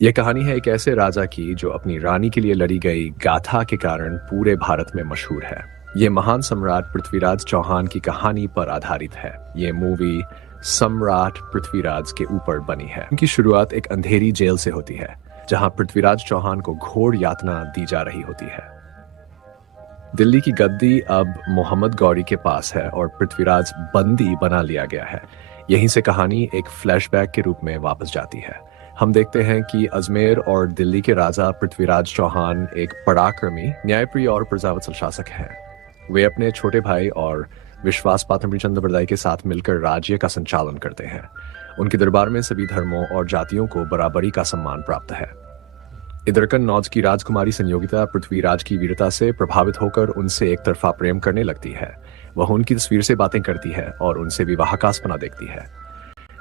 यह कहानी है एक ऐसे राजा की जो अपनी रानी के लिए लड़ी गई गाथा के कारण पूरे भारत में मशहूर है। ये महान सम्राट पृथ्वीराज चौहान की कहानी पर आधारित है। ये मूवी सम्राट पृथ्वीराज के ऊपर बनी है। उनकी शुरुआत एक अंधेरी जेल से होती है, जहां पृथ्वीराज चौहान को घोर यातना दी जा रही होती है। दिल्ली की गद्दी अब मोहम्मद गौरी के पास है और पृथ्वीराज बंदी बना लिया गया है। यहीं से कहानी एक फ्लैशबैक के रूप में वापस जाती है। हम देखते हैं कि अजमेर और दिल्ली के राजा पृथ्वीराज चौहान एक पराक्रमी, न्यायप्रिय और प्रजावत्सल शासक हैं। वे अपने छोटे भाई और विश्वास पात्र चंद्रबरदाई के साथ मिलकर राज्य का संचालन करते हैं। उनके दरबार में सभी धर्मों और जातियों को बराबरी का सम्मान प्राप्त है। इधर कन्नौज की राजकुमारी संयोगिता पृथ्वीराज की वीरता से प्रभावित होकर उनसे एक तरफा प्रेम करने लगती है। वह उनकी तस्वीर से बातें करती है और उनसे विवाह का सपना देखती है।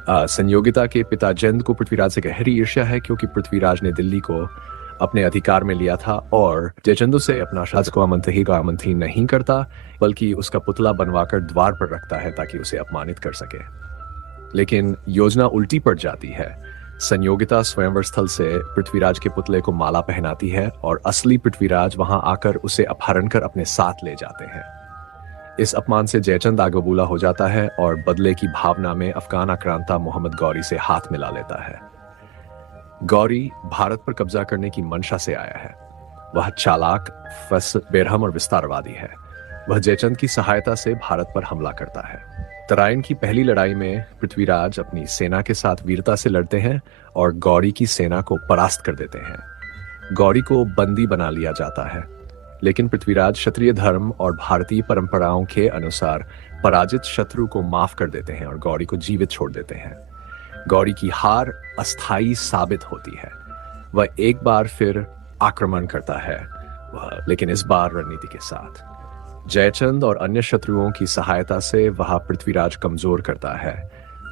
संयोगिता के पिता जयंत को पृथ्वीराज से गहरी ईर्ष्या है, क्योंकि पृथ्वीराज ने दिल्ली को अपने अधिकार में लिया था और जयचंद से अपना शासक को आमंत्रित नहीं करता, बल्कि उसका पुतला बनवाकर द्वार पर रखता है ताकि उसे अपमानित कर सके। लेकिन योजना उल्टी पड़ जाती है। संयोगिता स्वयंवर स्थल से पृथ्वीराज के पुतले को माला पहनाती है और असली पृथ्वीराज वहां आकर उसे अपहरण कर अपने साथ ले जाते हैं। इस अपमान से जयचंद आगबूला हो जाता है और बदले की भावना में अफगान आक्रांता मोहम्मद गौरी से हाथ मिला लेता है। गौरी भारत पर कब्जा करने की मंशा से आया है। वह चालाक, बेरहम और विस्तारवादी है। वह जयचंद की सहायता से भारत पर हमला करता है। तराइन की पहली लड़ाई में पृथ्वीराज अपनी सेना के साथ वीरता से लड़ते हैं और गौरी की सेना को परास्त कर देते हैं। गौरी को बंदी बना लिया जाता है, लेकिन पृथ्वीराज क्षत्रिय धर्म और भारतीय परंपराओं के अनुसार पराजित शत्रु को माफ कर देते हैं और गौरी को जीवित छोड़ देते हैं। गौरी की हार अस्थायी साबित होती है। वह एक बार फिर आक्रमण करता है, लेकिन इस बार रणनीति के साथ। जयचंद और अन्य शत्रुओं की सहायता से वह पृथ्वीराज कमजोर करता है।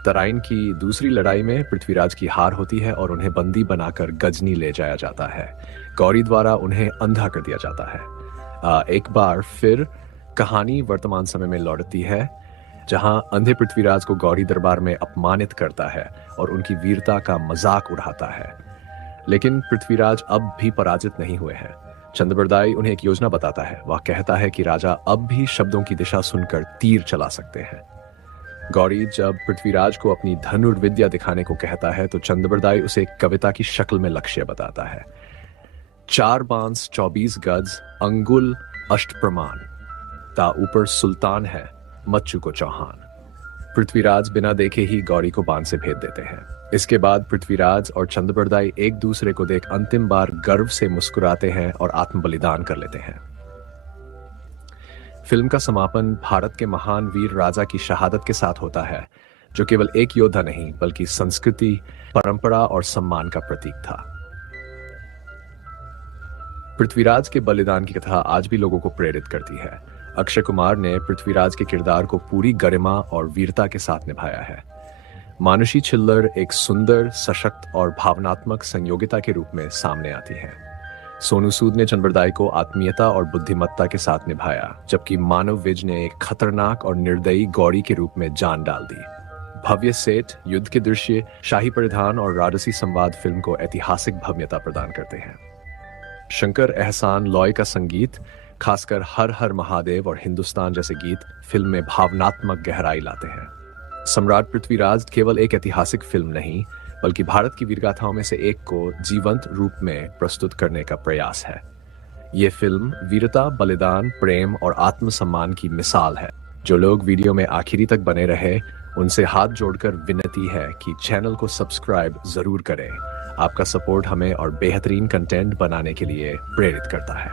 तराइन की दूसरी लड़ाई में पृथ्वीराज की हार होती है और उन्हें बंदी बनाकर गजनी ले जाया जाता है। गौरी द्वारा उन्हें अंधा कर दिया जाता है। एक बार फिर कहानी वर्तमान समय में लौटती है, जहां अंधे पृथ्वीराज को गौरी दरबार में अपमानित करता है और उनकी वीरता का मजाक उड़ाता है। लेकिन पृथ्वीराज अब भी पराजित नहीं हुए हैं। चंद्रबरदाई उन्हें एक योजना बताता है। वह कहता है कि राजा अब भी शब्दों की दिशा सुनकर तीर चला सकते हैं। गौरी जब पृथ्वीराज को अपनी धनुर्विद्या दिखाने को कहता है तो चंद्रबरदाई उसे एक कविता की शक्ल में लक्ष्य बताता है। 4 बांस 24 गज अंगुल अष्ट प्रमाण, ता ऊपर सुल्तान है मच्चू को चौहान। पृथ्वीराज बिना देखे ही गौरी को बांध से भेद देते हैं। इसके बाद पृथ्वीराज और चंद्रबरदाई एक दूसरे को देख अंतिम बार गर्व से मुस्कुराते हैं और आत्म बलिदान कर लेते हैं। फिल्म का समापन भारत के महान वीर राजा की शहादत के साथ होता है, जो केवल एक योद्धा नहीं बल्कि संस्कृति, परंपरा और सम्मान का प्रतीक था। पृथ्वीराज के बलिदान की कथा आज भी लोगों को प्रेरित करती है। अक्षय कुमार ने पृथ्वीराज के किरदार को पूरी गरिमा और वीरता के साथ निभाया है। मानुषी छिल्लर एक सुंदर, सशक्त और भावनात्मक संयोगिता के रूप में सामने आती है। सोनू सूद ने चंद्रबरदाई को आत्मीयता और बुद्धिमत्ता के साथ निभाया, जबकि मानव विज ने एक खतरनाक और निर्दयी गौरी के रूप में जान डाल दी। भव्य सेट, युद्ध के दृश्य, शाही परिधान और राजसी संवाद फिल्म को ऐतिहासिक भव्यता प्रदान करते हैं। शंकर एहसान लॉय का संगीत, खासकर हर हर महादेव और हिंदुस्तान जैसे गीत, फिल्म में भावनात्मक गहराई लाते हैं। सम्राट पृथ्वीराज केवल एक ऐतिहासिक फिल्म नहीं, बल्कि भारत की वीरगाथाओं में से एक को जीवंत रूप में प्रस्तुत करने का प्रयास है। ये फिल्म वीरता, बलिदान, प्रेम और आत्मसम्मान की मिसाल है। जो लोग वीडियो में आखिरी तक बने रहे, उनसे हाथ जोड़कर विनती है कि चैनल को सब्सक्राइब जरूर करें। आपका सपोर्ट हमें और बेहतरीन कंटेंट बनाने के लिए प्रेरित करता है।